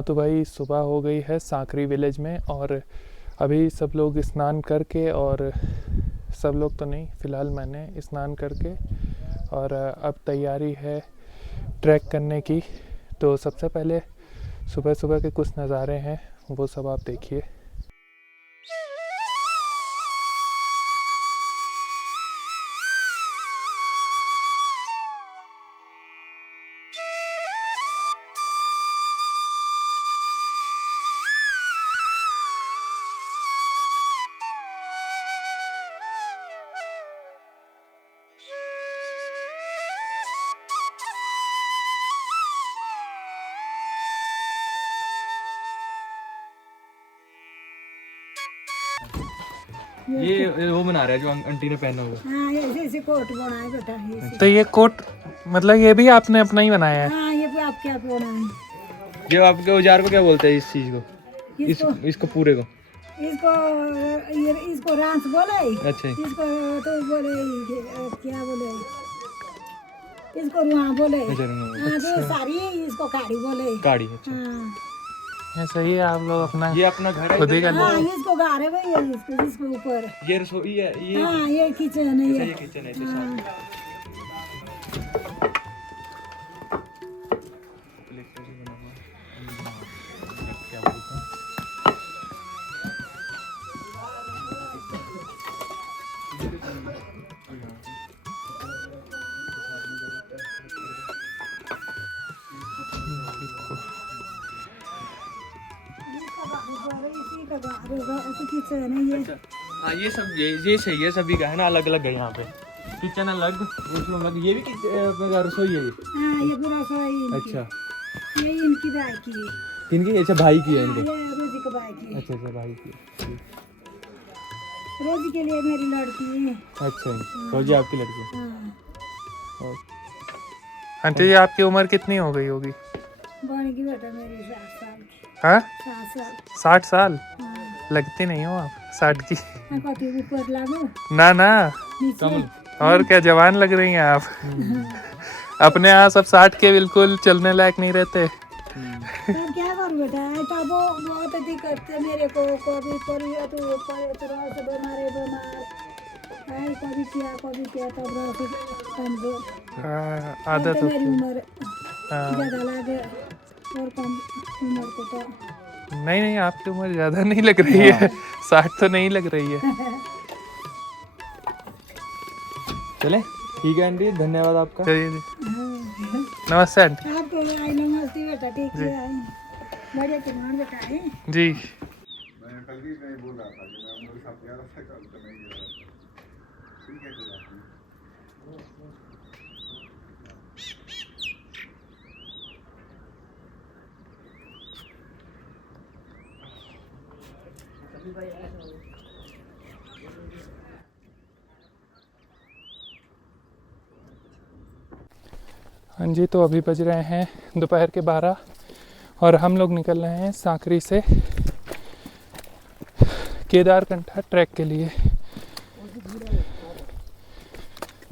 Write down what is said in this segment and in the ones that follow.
हाँ तो भाई सुबह हो गई है सांकरी विलेज में, और अभी सब लोग स्नान करके, और सब लोग तो नहीं, फ़िलहाल मैंने स्नान करके, और अब तैयारी है ट्रैक करने की। तो सबसे पहले सुबह सुबह के कुछ नज़ारे हैं, वो सब आप देखिए। ये वो बना रहा है जो आंटी ने पहना हुआ। हाँ, ऐसे कोट बना है बेटा, ऐसे। तो ये कोट मतलब ये भी आपने अपना ही बनाया है? हाँ, ये भी आपके आप बना है। जो आपके औजार को क्या बोलते हैं इस चीज को? इसको पूरे को इसको रांस बोले। अच्छा। इसको तो बोले क्या बोले, इसको रुआ बोले। हाँ, जो सारी इसको काड़ी बोले। काड़ी। अच्छा। हाँ, ऐसा ही है, आप लोग अपना ये अपना घर है खुद ही कर हाँ, लो। इसको गारे भाई, इसको ऊपर। ये रसोई है ये। हाँ, ये किचन है। ये किचन है। हाँ। किचन है ये। हाँ ये सब ये सही है, सभी का है ना, अलग अलग है यहाँ पे। किचन अलग, उसमें अलग। ये भी अपने रसोई है ये। हाँ, ये पूरा रसोई। अच्छा। ये इनकी भाई की है। इनकी? अच्छा, भाई की है इनके। ये रोजी के भाई की है। अच्छा भाई की। रोजी के लिए मेरी लड़की है। अच्छा, रोजी आपकी लड़की है। हाँ। आंटी जी आपकी उम्र कितनी हो गई होगी? बन की बेटा मेरी 7 साल की। हाँ, 7 साल। 60 साल? हाँ। लगती नहीं हो आप 60 की। कति ऊपर लागो ना ना, नीचे। और क्या जवान लग रही हैं आप। अपने यहाँ सब 60 के बिल्कुल चलने लायक नहीं रहते। तब क्या करूँ बेटा, तब वो बहुत दिक्कत है मेरे को। कभी बीमार कभी किया तब कमजोर। हाँ, आदत तो मेरी होती है। उम्र हाँ। ज्यादा लागे और कम उम्र को तो। नहीं नहीं, आपकी उम्र ज़्यादा नहीं लग रही है। 60 तो नहीं लग रही है। चले ठीक है आंटी, धन्यवाद आपका। चलिए जी, हाँ। नमस्ते आंटी आपको आई नमस्ते बेटा, ठीक है। बढ़िया चलना बेटा है जी। मैंने कल भी नहीं बोला था कि मैं मेरे साथ ग्यारह से कल तो नहीं गया। ठीक है, कोई बात नहीं। हाँ जी, तो अभी बज रहे हैं दोपहर के 12, और हम लोग निकल रहे हैं सांकरी से केदारकंठा ट्रैक के लिए।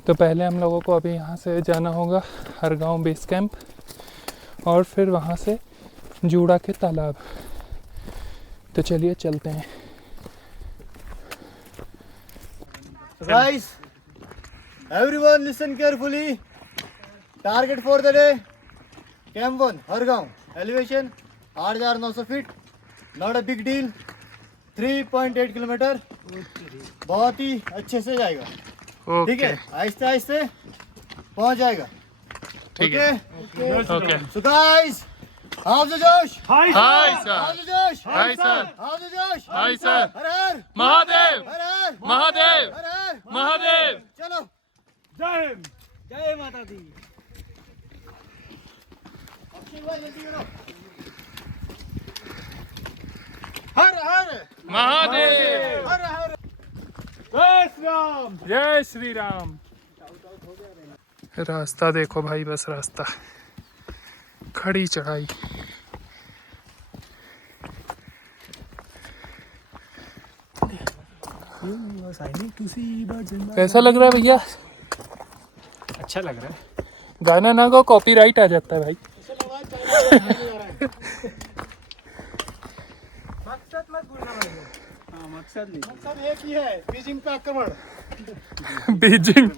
तो पहले हम लोगों को अभी यहाँ से जाना होगा हरगांव बेस कैंप, और फिर वहाँ से जूड़ा के तालाब। तो चलिए चलते हैं। Guys, everyone listen carefully. Target for the day, Camp 1, Hargaon. Elevation 8,900 feet. Not a big deal. 3.8 kilometre. बहुत ही अच्छे से जाएगा। ठीक है, आहिस्ते आहिस्ते पहुंच जाएगा। ठीक है। Okay. So guys, how's the Josh? Hi sir. How's the Josh? Hi sir. How's the Josh? Hi sir. हर हर महादेव हर हर महादेव हर हर महादेव। चलो। जय हिंद, जय माता दी। जल्दी करो। हर हर महादेव। हर हर जय श्री राम। जय श्री राम। रास्ता देखो भाई, बस रास्ता, खड़ी चढ़ाई। कैसा लग रहा है भैया? अच्छा लग रहा है। गाना ना को कॉपीराइट आ जाता है भाई। मकसद एक ही है, बीजिंग पे आक्रमण। बीजिंग।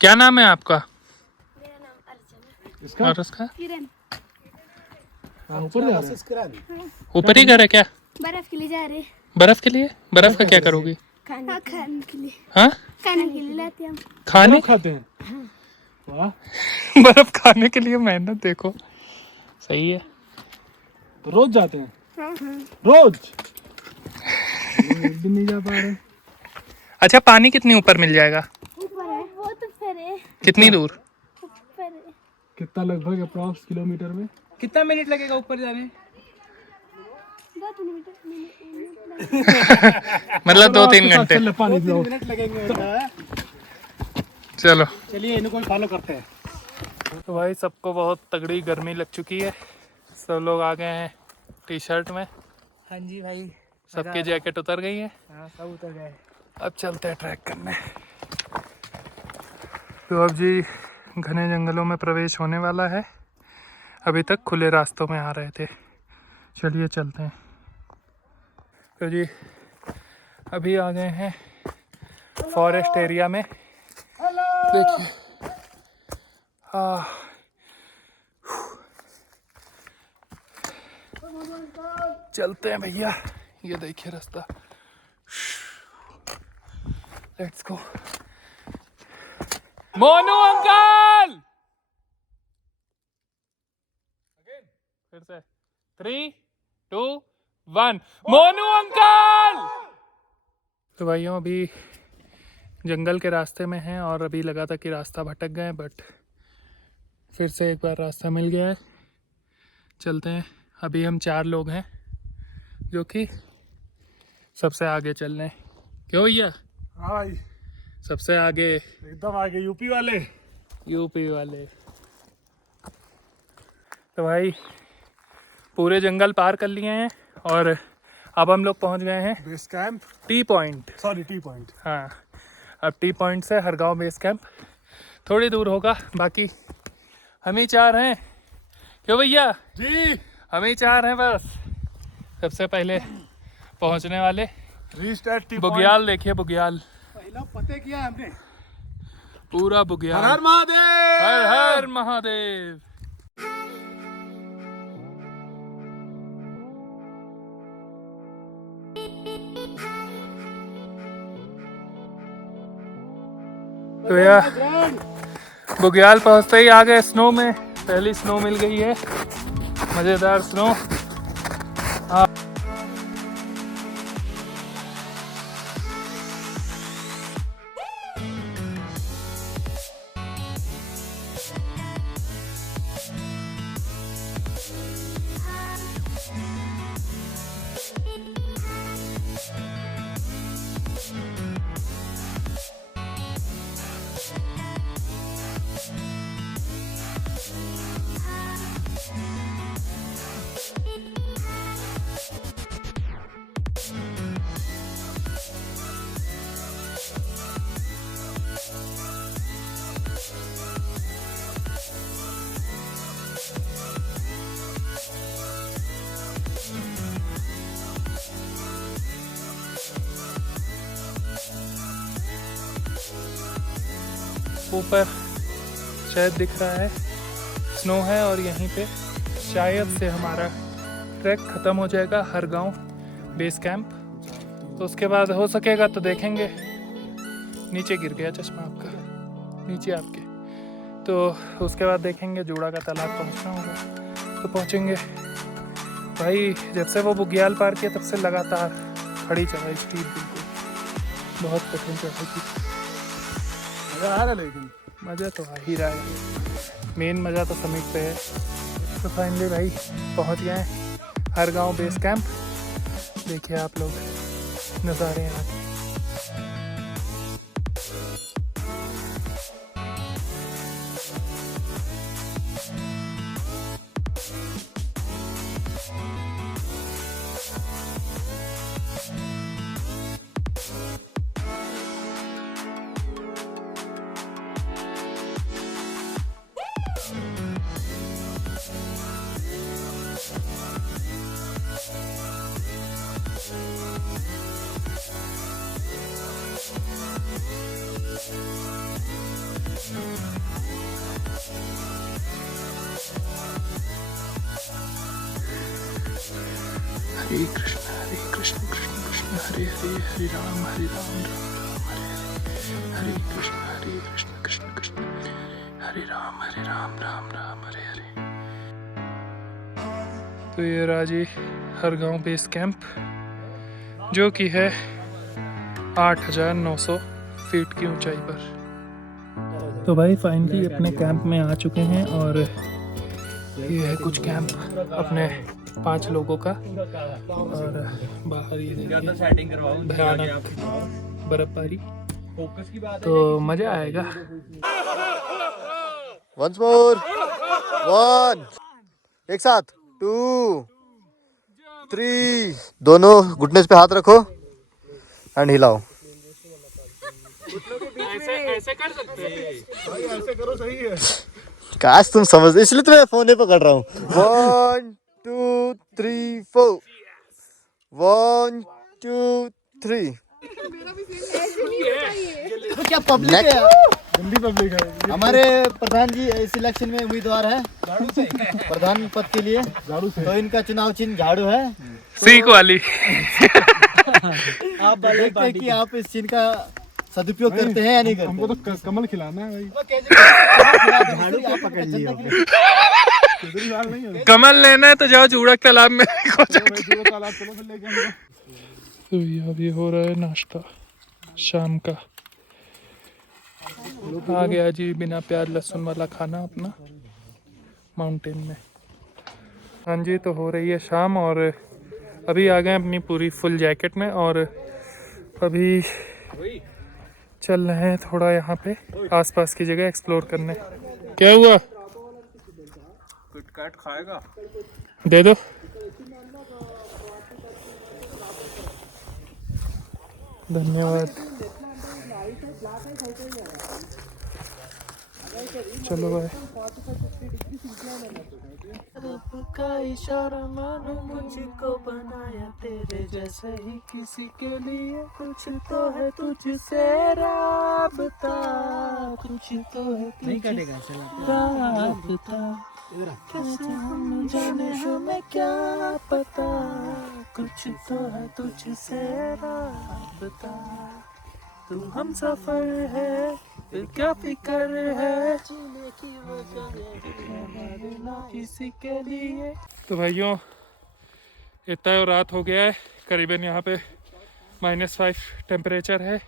क्या नाम है आपका? मेरा नाम अर्चना है। इसका और उसका? किरण। ऊपर जा रहा है। ऊपर ही घर है क्या? बर्फ के लिए जा रहे हैं। बर्फ के लिए? बर्फ का क्या करोगी? खाने के लिए। हाँ, खाने के लिए लाते हैं हम। खाने? खाते हैं। वाह, बर्फ खाने के लिए मेहनत देखो। सही है। तो रोज जाते हैं? हाँ। रोज? एक दिन नहीं जा पा रहे। अच्छा, पानी कितनी ऊपर मिल जाएगा? ऊपर है वो तो ऊपर है। कितनी दूर? ऊपर है। कितना लगभग अप्रॉक्स किलोमीटर में? कितना मिनट लगेगा ऊपर जाने? 2-3 मिनट। मतलब 2-3 घंटे। पानी मिनट लगेंगे। चलो, चलिए इनको फॉलो करते हैं। तो भाई सबको बहुत तगड़ी गर्मी लग चुकी है। सब लोग आ गए हैं टी शर्ट में। हाँ जी भाई, सबकी जैकेट उतर गई है। हाँ सब उतर गए। अब चलते हैं ट्रैक करने। तो अब जी घने जंगलों में प्रवेश होने वाला है। अभी तक खुले रास्तों में आ रहे थे। चलिए चलते हैं। तो जी अभी आ गए हैं फॉरेस्ट एरिया में। देखिए, चलते हैं भैया। ये देखिए रास्ता। Let's go. मोनू अंकल, फिर से 3, 2, 1। मोनू अंकल। तो भाइयों अभी जंगल के रास्ते में हैं और अभी लगा था कि रास्ता भटक गए, बट फिर से एक बार रास्ता मिल गया है। चलते हैं। अभी हम 4 लोग हैं जो कि सबसे आगे चल रहे हैं। क्यों भैया? हाँ भाई, सबसे आगे एकदम आगे यूपी वाले। यूपी वाले। तो भाई पूरे जंगल पार कर लिए हैं और अब हम लोग पहुंच गए हैं base camp, T point. Sorry T point. हाँ, अब टी पॉइंट से हरगांव बेस कैंप थोड़ी दूर होगा। बाकी हम ही 4 हैं। क्यों भैया? जी, हम ही 4 हैं बस। सबसे पहले पहुंचने वाले रीच्ड एट टी बुग्याल। देखिए बुग्याल, पहला पते किया है हमने। पूरा बुग्याल। हर हर महादेव। हर हर महादेव। तो यार बुग्याल पहुंचते ही आ गए स्नो में। पहली स्नो मिल गई है, मजेदार स्नो। ऊपर शायद दिख रहा है स्नो है और यहीं पे शायद से हमारा ट्रैक ख़त्म हो जाएगा, हरगांव बेस कैंप। तो उसके बाद हो सकेगा तो देखेंगे। नीचे गिर गया चश्मा आपका, नीचे आपके। तो उसके बाद देखेंगे जूड़ा का तालाब पहुंचना होगा तो पहुंचेंगे। भाई जब से वो बुग्याल पार किया तब से लगातार खड़ी चढ़ाई, स्टीप बिल्कुल बहुत कठिन चढ़ाई की। मजा आ रहा है, लेकिन मज़ा तो आ ही रहा है। मेन मज़ा तो समिट पे है। तो फाइनली भाई पहुंच गए हैं हरगांव बेस कैंप। देखिए आप लोग नज़ारे यहाँ के। हरे कृष्ण कृष्ण कृष्ण हरे हरे, हरे राम राम राम हरे हरे, हरे कृष्ण कृष्ण कृष्ण हरे राम राम राम हरे हरे। तो ये राजी हर गांव बेस कैंप, जो कि है 8,900 फीट की ऊंचाई पर। तो भाई फाइनली अपने कैंप में आ चुके हैं और ये है कुछ कैंप अपने 5 लोगों का। और बाहर ये देखिए सेटिंग करवाओ भयानक बर्फबारी, फोकस की बात तो मज़ा आएगा। वंस मोर, 1 एक साथ 2 3, दोनों घुटने पे हाथ रखो एंड हिलाओ। ऐसे कर सकते हैं, ऐसे करो, सही है। काश तुम समझ, इसलिए तो मैं फोन पे कर रहा हूँ। 1 2 3 4, 1 2 3। क्या पब्लिक है यार? गंदी पब्लिक है। हमारे प्रधान जी इस इलेक्शन में उम्मीदवार है प्रधान पद के लिए, तो इनका चुनाव चिन्ह झाड़ू है। सीख वाली। आप देखते हैं कि आप इस चिन्ह का सदुपयोग करते हैं या नहीं करते। हमको तो कमल खिलाना है भाई। झाड़ू क्या पकड़ लिया? केजरीवाल नहीं है। कमल लेना है तो जाओ चूड़क तालाब में। चलो फिर लेके आऊंगा। तो ये अभी हो रहा है नाश्ता शाम का। आ गया जी बिना प्याज लहसुन वाला खाना अपना माउंटेन में। हाँ जी, तो हो रही है शाम और अभी आ गए अपनी पूरी फुल जैकेट में और अभी चल रहे हैं थोड़ा यहाँ पे आसपास की जगह एक्सप्लोर करने। क्या हुआ? किटकैट खाएगा? दे दो। धन्यवाद। चलो भाई। का इशारा मानो मुझको बनाया तेरे जैसे ही किसी के लिए, कुछ तो है तुझसे राबता, कुछ तो है तुझसे राबता, कैसे हम जाने हमें क्या पता, कुछ तो है तुझसे राबता, तू हम सफर है फिर क्या फिक्र है, जीने की वजह ना किसी के लिए। तो भाइयों इतना रात हो गया है, करीबन यहाँ पे -5 टेम्परेचर है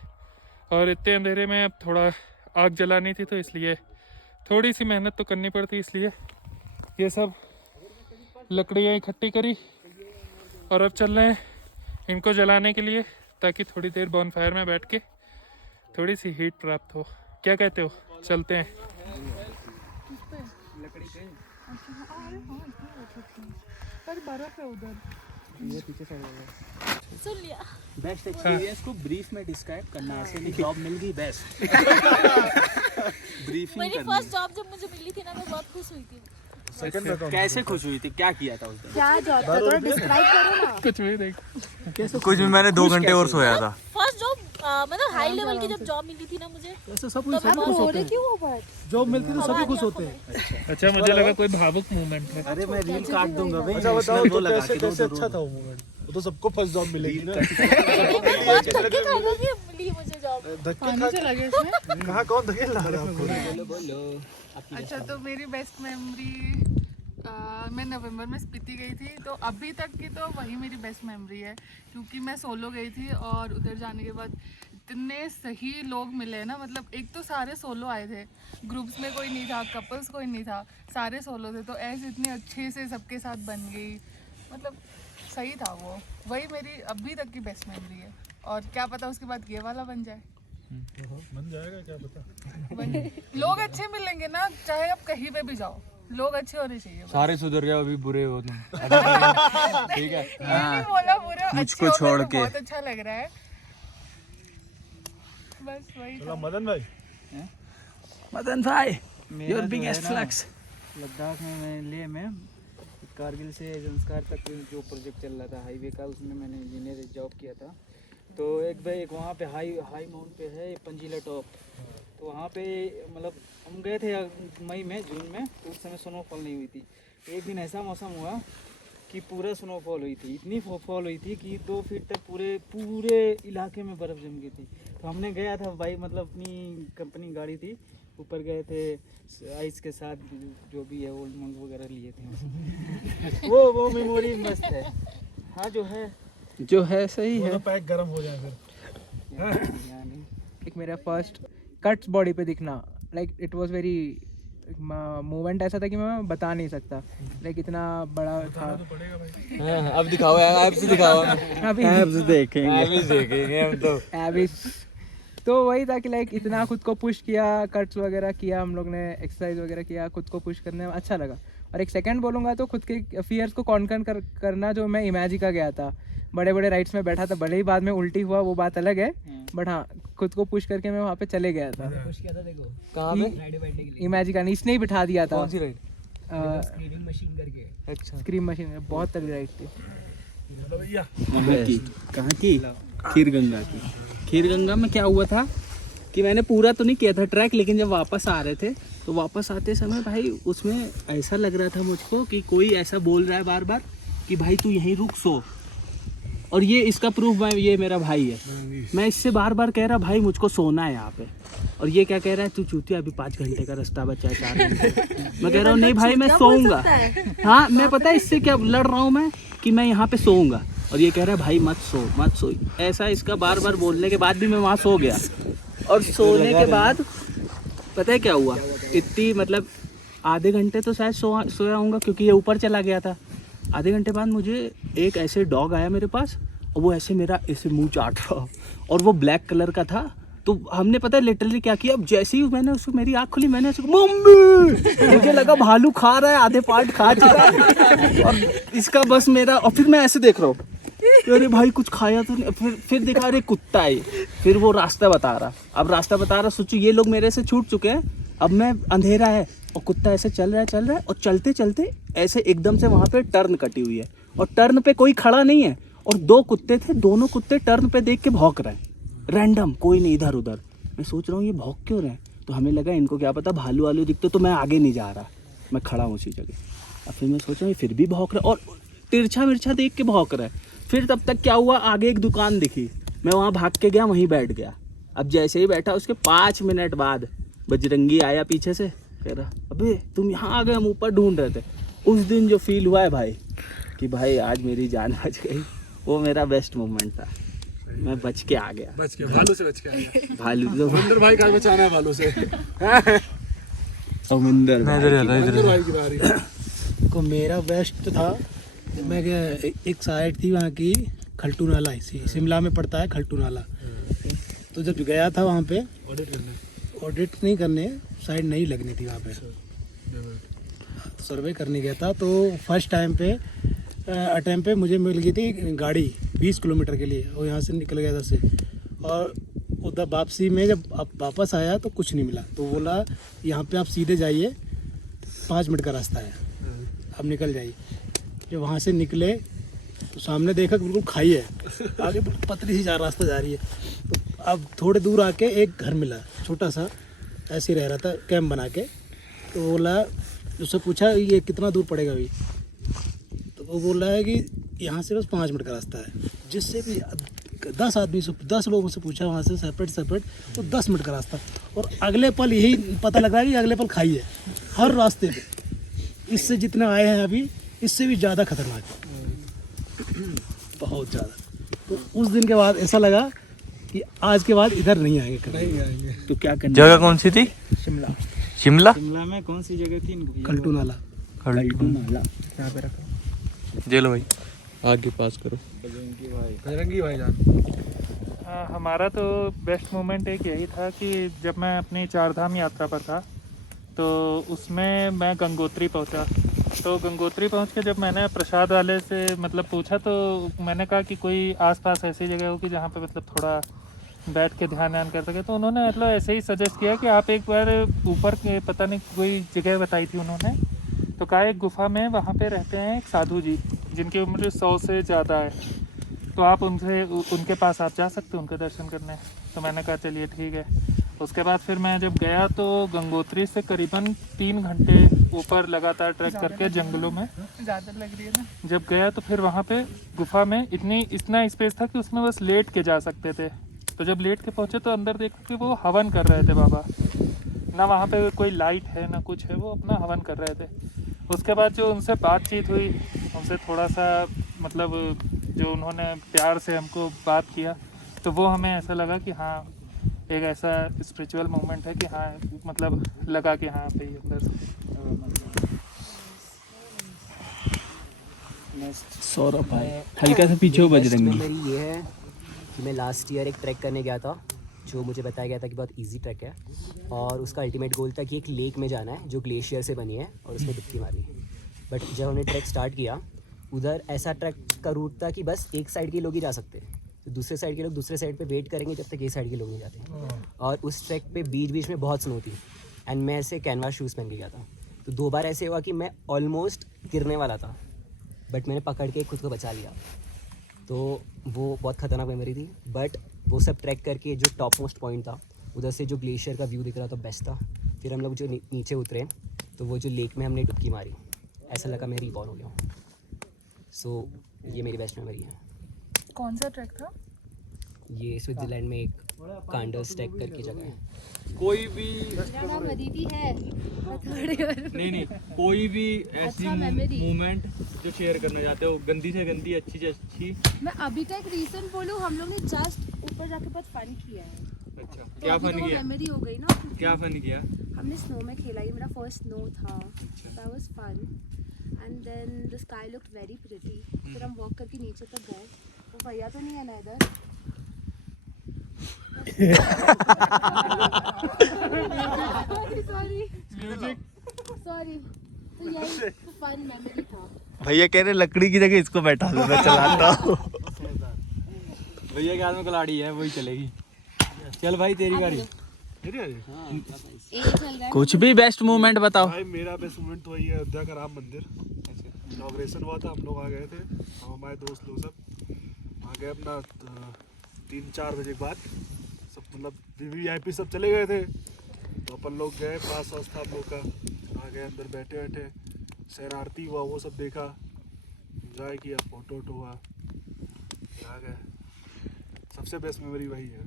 और इतने अंधेरे में अब थोड़ा आग जलानी थी तो इसलिए थोड़ी सी मेहनत तो करनी पड़ती, इसलिए ये सब लकड़ियाँ इकट्ठी करी और अब चल रहे हैं इनको जलाने के लिए, ताकि थोड़ी देर बॉनफायर में बैठ के थोड़ी सी हीट प्राप्त हो। क्या कहते हो? चलते हैं। पर बर्फ है उधर। ये पीछे साइड है। सुन लिया। बेस्ट एक्सपीरियंस को ब्रीफ में डिस्क्राइब करना, ऐसे नहीं जॉब मिल गई बेस्ट। ब्रीफिंग मेरी फर्स्ट जॉब जब मुझे मिली थी ना, मैं बहुत खुश हुई थी। कैसे खुश हुई थी? क्या किया था उस दिन? क्या जॉब था थोड़ा डिस्क्राइब करो ना। कुछ भी देख। कुछ भी, मैंने 2 घंटे और सोया था। फर्स्ट जॉब मतलब हाई लेवल की जब जॉब मिली थी ना मुझे, तो सब खुश होते हैं। क्यों जॉब मिलती तो सभी खुश होते हैं। अच्छा, मुझे लगा कोई भावुक मोमेंट है। अरे मैं रील काट दूंगा भाई। अच्छा बताओ तो कैसे अच्छा था वो मोमेंट? वो तो सबको फर्स्ट जॉब मिलेगी ना। बहुत धक्के खा के मिली मुझे जॉब। धक्के से लगे इसमें? कहाँ कौन धक्के ला रहा है आपको? अच्छा, तो मेरी बेस्ट मेमोरी, मैं नवंबर में स्पीति गई थी, तो अभी तक की तो वही मेरी बेस्ट मेमोरी है, क्योंकि मैं सोलो गई थी और उधर जाने के बाद इतने सही लोग मिले ना। मतलब एक तो सारे सोलो आए थे, ग्रुप्स में कोई नहीं था, कपल्स कोई नहीं था, सारे सोलो थे, तो ऐसे इतने अच्छे से सबके साथ बन गई। मतलब सही था वो, वही मेरी अभी तक की बेस्ट मेमोरी है। और क्या पता उसके बाद ये वाला बन जाए। बन जाएगा, क्या पता। लोग अच्छे मिलेंगे ना, चाहे आप कहीं पे भी जाओ, लोग अच्छे होने चाहिए। सारे सुधर जाओ, अभी बुरे हो तुम। ठीक है, ये नहीं बोला बुरा, मुझको अच्छे हो छोड़ गए तो के। बहुत अच्छा लग रहा है। बस वही था। मदन भाई, मदन भाई, योर बिगेस्ट फ्लेक्स। लद्दाख में मैं कारगिल से संस्कार तक जो प्रोजेक्ट चल रहा था हाईवे का, उसमें मैंने इंजीनियर जॉब किया था। तो एक वहाँ पे हाई माउंट पे है पंजीला टॉप, तो वहाँ पे मतलब हम गए थे मई में, जून में, तो उस समय स्नोफॉल नहीं हुई थी। एक दिन ऐसा मौसम हुआ कि पूरा स्नोफॉल हुई थी, इतनी फॉल हुई थी कि 2 फीट तक पूरे इलाके में बर्फ़ जम गई थी। तो हमने गया था भाई, मतलब अपनी कंपनी गाड़ी थी, ऊपर गए थे आइस के साथ, जो भी है ओल्ड मंक वगैरह लिए थे वो मेमोरी मस्त है। हाँ जो है सही है। पैक गर्म हो जाए फिर। एक मेरा फर्स्ट कट्स बॉडी पे दिखना, like it was very movement ऐसा था कि मैं बता नहीं सकता, लाइक इतना बड़ा था। अब दिखाओ यार, एब्स दिखाओ। अभी एब्स देखेंगे हम तो। तो वही था कि लाइक इतना खुद को पुश किया, कट्स वगैरह किया, हम लोग ने एक्सरसाइज वगैरह किया, खुद को पुश करने में अच्छा लगा। और एक सेकंड बोलूँगा तो खुद के फियर्स को कॉन्कर करना, जो मैं इमेजिका गया था, बड़े बड़े राइड्स में बैठा था, भले ही बाद में उल्टी हुआ वो बात अलग है, बट हाँ खुद को पुश करके मैं वहाँ पे चले गया था। पुश किया था देखो कहाँ पे? इमेजिका ने, इसने ही बिठा दिया था। कौन सी राइड? स्क्रीनिंग मशीन करके। अच्छा, स्क्रीम मशीन, बहुत तगड़ी राइड थी। कहाँ की? खीरगंगा की। खीरगंगा में क्या हुआ था कि मैंने पूरा तो नहीं किया था ट्रैक, लेकिन जब वापस आ रहे थे तो वापस आते समय भाई उसमें ऐसा लग रहा था मुझको कि कोई ऐसा बोल रहा है बार बार कि भाई तू यहीं रुक सो। और ये इसका प्रूफ भाई, ये मेरा भाई है, मैं इससे बार बार कह रहा भाई मुझको सोना है यहाँ पे, और ये क्या कह रहा है, तू चूतिया अभी 5 घंटे का रास्ता बचा है, 4 घंटे। मैं कह रहा हूँ नहीं भाई मैं सोऊंगा। हाँ मैं पता है इससे क्या लड़ रहा हूँ मैं, कि मैं यहाँ पे सोऊंगा, और ये कह रहा है भाई मत सो। ऐसा इसका बार बार बोलने के बाद भी मैं वहाँ सो गया। और सोने के बाद पता है क्या हुआ, इतनी मतलब आधे घंटे तो शायद सोया होऊंगा, क्योंकि ये ऊपर चला गया था। आधे घंटे बाद मुझे एक ऐसे डॉग आया मेरे पास, और वो ऐसे मेरा ऐसे मुंह चाट रहा, और वो ब्लैक कलर का था। तो हमने पता है लिटरली क्या किया, अब जैसे ही मैंने उसको, मेरी आँख खुली, मैंने ऐसे मम्मी, मुझे लगा भालू खा रहा है, आधे पार्ट खा चुका है, और इसका बस मेरा, और फिर मैं ऐसे देख रहा हूँ, अरे भाई कुछ खाया तो नहीं। फिर देखा अरे कुत्ता है, फिर वो रास्ता बता रहा। अब रास्ता बता रहा, सोचो ये लोग मेरे से छूट चुके हैं, अब मैं अंधेरा है और कुत्ता ऐसे चल रहा है, और चलते चलते ऐसे एकदम से वहाँ पे टर्न कटी हुई है, और टर्न पे कोई खड़ा नहीं है, और 2 कुत्ते थे, दोनों कुत्ते टर्न पे देख के भौंक रहे हैं रैंडम, कोई नहीं इधर उधर। मैं सोच रहा हूँ ये भौंक क्यों रहे हैं, तो हमें लगा इनको क्या पता भालू वालू दिखते, तो मैं आगे नहीं जा रहा, मैं खड़ा हूँ उसी जगह। अब फिर मैं सोच रहा हूँ फिर भी भौंक रहा है, और तिरछा मिर्छा देख के भौंक रहा है। फिर तब तक क्या हुआ, आगे एक दुकान दिखी, मैं वहाँ भाग के गया, वहीं बैठ गया। अब जैसे ही बैठा उसके 5 मिनट बाद बजरंगी आया पीछे से, कह रहा अबे तुम यहाँ आ गए, हम ऊपर ढूंढ रहे थे। उस दिन जो फील हुआ है भाई कि भाई आज मेरी जान बच गई, वो मेरा बेस्ट मोमेंट था। मैं बच के आ गया, भालू से बच के आ गया। भालू समुंदर भाई का बचाना है भालू से। समुंदर भाई की बारी। को मेरा बेस्ट था, मैं एक साइड थी वहाँ की खल्टू नाला, इसी शिमला में पड़ता है खल्टू नाला। तो जब गया था वहाँ पे ऑडिट नहीं करने, साइड नहीं लगनी थी वहाँ पे, सर्वे करने गया था। तो फर्स्ट टाइम पे मुझे मिल गई थी गाड़ी 20 किलोमीटर के लिए, और यहाँ से निकल गया था से, और उधर वापसी में जब अब वापस आया तो कुछ नहीं मिला। तो बोला यहाँ पे आप सीधे जाइए, 5 मिनट का रास्ता है, अब निकल जाइए। जब वहाँ से निकले तो सामने देखा बिल्कुल खाई है, आगे पतली सी रास्ता जा रही है। तो अब थोड़े दूर आके एक घर मिला छोटा सा, ऐसे ही रह रहा था कैंप बना के। तो बोला, उससे पूछा ये कितना दूर पड़ेगा अभी, तो वो बोल रहा है कि यहाँ से बस 5 मिनट का रास्ता है। जिससे भी 10 लोगों से पूछा वहाँ से सेपरेट, तो 10 मिनट का रास्ता, और अगले पल यही पता लग रहा है कि अगले पल खाई है हर रास्ते पे। इससे जितने आए हैं अभी, इससे भी ज़्यादा खतरनाक, बहुत ज़्यादा। तो उस दिन के बाद ऐसा लगा कि आज के बाद इधर नहीं आएंगे कभी। तो क्या करना, जगह कौन सी थी? शिमला। शिमला में कौन सी जगह थी? खल्टू नाला। यहाँ पे रखा जेलो भाई, आगे पास करो। बजरंगी भाई जान। हमारा तो बेस्ट मोमेंट एक यही था कि जब मैं अपनी 4 धाम यात्रा पर था, तो उसमें मैं गंगोत्री पहुंचा। तो गंगोत्री पहुंच के जब मैंने प्रसाद वाले से मतलब पूछा, तो मैंने कहा कि कोई आसपास ऐसी जगह हो कि जहाँ पे मतलब थोड़ा बैठ के ध्यान कर सके। तो उन्होंने मतलब ऐसे ही सजेस्ट किया कि आप एक बार ऊपर के, पता नहीं कोई जगह बताई थी उन्होंने, तो कहा एक गुफा में वहाँ पे रहते हैं एक साधु जी, जिनकी उम्र 100 से ज़्यादा है, तो आप उनके पास आप जा सकते हो उनके दर्शन करने। तो मैंने कहा चलिए ठीक है। उसके बाद फिर मैं जब गया तो गंगोत्री से करीबन 3 घंटे ऊपर लगातार ट्रैक करके जंगलों में ज़्यादा लग रही है ना। जब गया तो फिर वहाँ पे गुफा में इतना स्पेस था कि उसमें बस लेट के जा सकते थे। तो जब लेट के पहुँचे तो अंदर देखा कि वो हवन कर रहे थे बाबा। ना वहाँ पे कोई लाइट है ना कुछ है, वो अपना हवन कर रहे थे। उसके बाद जो उनसे बातचीत हुई, उनसे थोड़ा सा मतलब जो उन्होंने प्यार से हमको बात किया, तो वो हमें ऐसा लगा कि हाँ एक ऐसा स्पिरिचुअल मोमेंट है कि हाँ मतलब लगा कि हाँ भाई अंदर से। सौरभ भाई हल्का सा पीछे हो बजरंगी। मेरी ये है कि मैं लास्ट ईयर एक ट्रैक करने गया था, जो मुझे बताया गया था कि बहुत इजी ट्रैक है, और उसका अल्टीमेट गोल था कि एक लेक में जाना है जो ग्लेशियर से बनी है और उसमें डुबकी मारनी है। बट जब हमने ट्रैक स्टार्ट किया, उधर ऐसा ट्रैक का रूट था कि बस एक साइड के लोग ही जा सकते हैं, तो दूसरे साइड के लोग दूसरे साइड पे वेट करेंगे जब तक ये साइड के लोग नहीं जाते। और उस ट्रैक पे बीच बीच में बहुत स्नो थी, एंड मैं ऐसे कैनवास शूज़ पहन के गया था। तो 2 बार ऐसे हुआ कि मैं ऑलमोस्ट गिरने वाला था, बट मैंने पकड़ के खुद को बचा लिया। तो वो बहुत ख़तरनाक मेमोरी थी। बट वो सब ट्रैक करके जो टॉप मोस्ट पॉइंट था, उधर से जो ग्लेशियर का व्यू दिख रहा था बेस्ट था। फिर हम लोग जो नीचे उतरे तो वो जो लेक में हमने डुबकी मारी, ऐसा लगा मैं रिकॉल हो गया हूँ। सो ये मेरी बेस्ट मेमोरी है। कौन सा ट्रैक था? ये स्विट्ज़रलैंड में एक कांडर्स ट्रैक करके जगह है। कोई भी मेरा नाम अदिति है। नहीं कोई भी ऐसी मोमेंट जो शेयर करना चाहते हो, गंदी से गंदी, अच्छी से अच्छी। मैं अभी का एक रीजन बोलूं, हम लोग ने जस्ट ऊपर जाके बहुत फन किया है। अच्छा तो क्या अभी फन तो किया? मेमोरी हो गई ना। क्या फन किया? हमने स्नो में खेला, ये मेरा फर्स्ट स्नो था। That was fun and then the sky looked very pretty. फिर हम वॉक करके नीचे तक गए, तो भैया तो नहीं है ना इधर। सॉरी तो यही फन मेमोरी था। भैया कह रहे लकड़ी की जगह इसको बैठा दो, मैं चलाता हूँ। भैया के हाथ में कलाड़ी है, वही चलेगी। चल भाई तेरी बारी। कुछ भी बेस्ट मोमेंट बताओ। भाई मेरा बेस्ट मोमेंट तो वही है, अयोध्या का राम मंदिर। इनॉग्रेशन हुआ था, हम लोग आ गए थे, हम हमारे दोस्त लोग सब आ गए अपना 3-4 बजे के बाद। सब मतलब VIP सब चले गए थे, तो अपन लोग गए, पास वास था हम लोग का, आ गए अंदर बैठे शहर आरती हुआ, वो सब देखा, एंजॉय किया, फोटो हुआ, आ गए। सबसे बेस्ट मेमोरी वही है।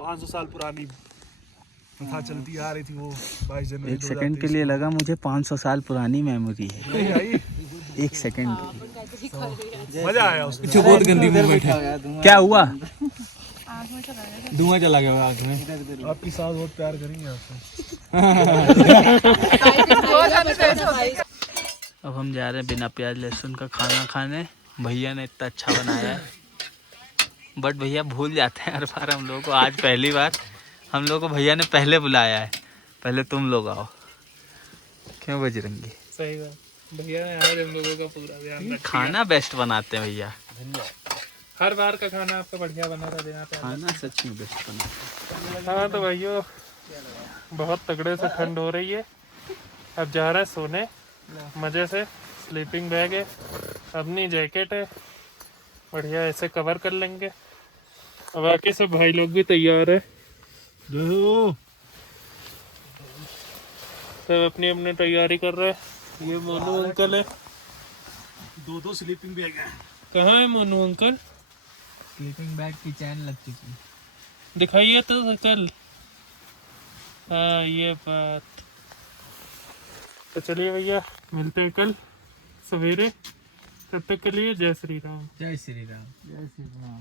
500 साल पुरानी प्रथा चलती आ रही थी वो 22 जनवरी। 1 सेकंड के लिए लगा मुझे 500 साल पुरानी मेमोरी है। 1 सेकंड मजा आया उसमें। बहुत गंदी मोमेंट है। क्या हुआ? आँख में चला गया। धुआं चला गया आँख में। आपकी सास बहुत प्यार करेंगे आपसे। अब हम जा रहे हैं बिना प्याज लहसुन का खाना खाने। भैया ने इतना अच्छा बनाया है, बट भैया भूल जाते हैं हर बार हम लोग को। आज पहली बार हम लोग को भैया ने पहले बुलाया है, पहले तुम लोग आओ। क्यों बजरंगी? सही बात, भैया ने आज हम लोगों का पूरा ध्यान रखा। खाना बेस्ट बनाते हैं भैया। हर बार का खाना आपका बढ़िया बना रहा देना। खाना सच में बेस्ट बनाते हैं। हाँ तो भाइयों बहुत तगड़े से ठंड हो रही है। अब जा रहा है सोने मज़े से। स्लीपिंग बैग है, अपनी जैकेट है, बढ़िया ऐसे कवर कर लेंगे। अब बाकी सब भाई लोग भी तैयार है, सब अपनी अपनी तैयारी कर रहे हैं। ये मोनू अंकल है, 2 स्लीपिंग बैग है। कहाँ है मोनू अंकल? स्लीपिंग बैग की चैन लग चुकी, दिखाइए तो कल। हाँ ये बात। तो चलिए भैया मिलते हैं कल सवेरे। तब तक के लिए जय श्री राम। जय श्री राम। जय श्री राम।